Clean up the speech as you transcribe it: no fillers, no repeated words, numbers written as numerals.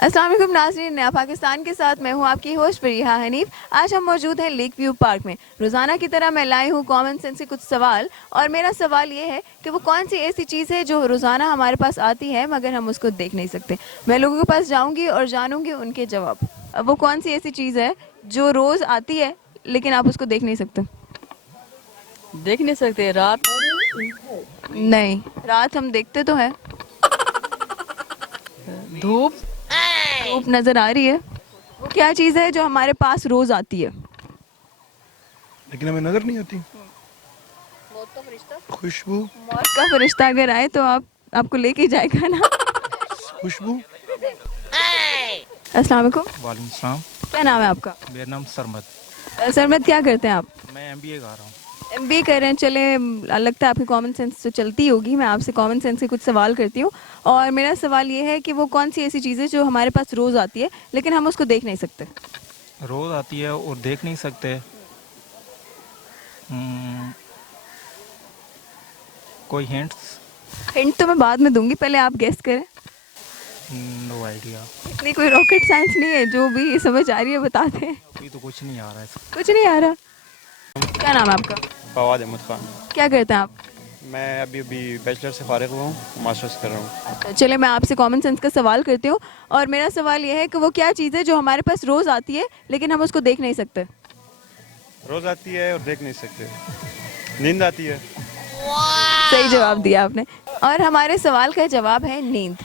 अस्सलाम वालेकुम नाज़रीन, नया पाकिस्तान के साथ मैं हूं आपकी होस्ट फरीहा हनीफ। आज हम मौजूद हैं लेक व्यू पार्क में। रोज़ाना की तरह मैं लाई हूं कॉमन सेंस से कुछ सवाल, और मेरा सवाल ये है कि वो कौन सी ऐसी चीज़ है जो रोज़ाना हमारे पास आती है मगर हम उसको देख नहीं सकते। मैं लोगों के पास जाऊंगी और जानूंगी उनके जवाब। अब वो कौन सी ऐसी चीज़ है जो रोज़ आती है लेकिन आप उसको देख नहीं सकते? देख नहीं सकते रात। नहीं, रात हम देखते तो है। धूप। धूप नज़र आ रही है। वो क्या चीज़ है जो हमारे पास रोज़ आती है? लेकिन हमें नजर नहीं आती। खुशबू। मौत का फरिश्ता अगर आए तो आपको लेके जाएगा ना? खुशबू। अस्सलाम वालेकुम। वालेकुम सलाम। क्या नाम है आपका? मेरा नाम सरमद। सरमद, क्या करते हैं आप? मैं एमबीए कर रहा हूँ। एमबीए कर रहे हैं। चले, लगता है आपकी कॉमन सेंस तो चलती होगी। मैं आपसे कॉमन सेंस के कुछ सवाल करती हूँ, और मेरा सवाल ये है कि वो कौन सी ऐसी चीज़ है जो हमारे पास रोज़ आती है लेकिन हम उसको देख नहीं सकते? रोज़ आती है और देख नहीं सकते। हम्म, कोई हिंट्स? हिंट तो मैं बाद में दूंगी, पहले आप गेस करें। No idea. इतनी कोई रॉकेट साइंस नहीं है, जो भी समझ आ रही है बताते हैं। अभी तो कुछ नहीं आ रहा है इसका। कुछ नहीं आ रहा। क्या नाम है आपका? फवाद अहमद खान। क्या करते हैं आप? मैं अभी अभी बैचलर से फारिग हुआ हूँ, मास्टर्स कर रहा हूँ। अच्छा, चले मैं आपसे कॉमन सेंस का सवाल करती हूँ, और मेरा सवाल ये है कि वो क्या चीज़ है जो हमारे पास रोज़ आती है लेकिन हम उसको देख नहीं सकते? रोज़ आती है और देख नहीं सकते। नींद आती है। सही जवाब दिया आपने। और हमारे सवाल का जवाब है नींद।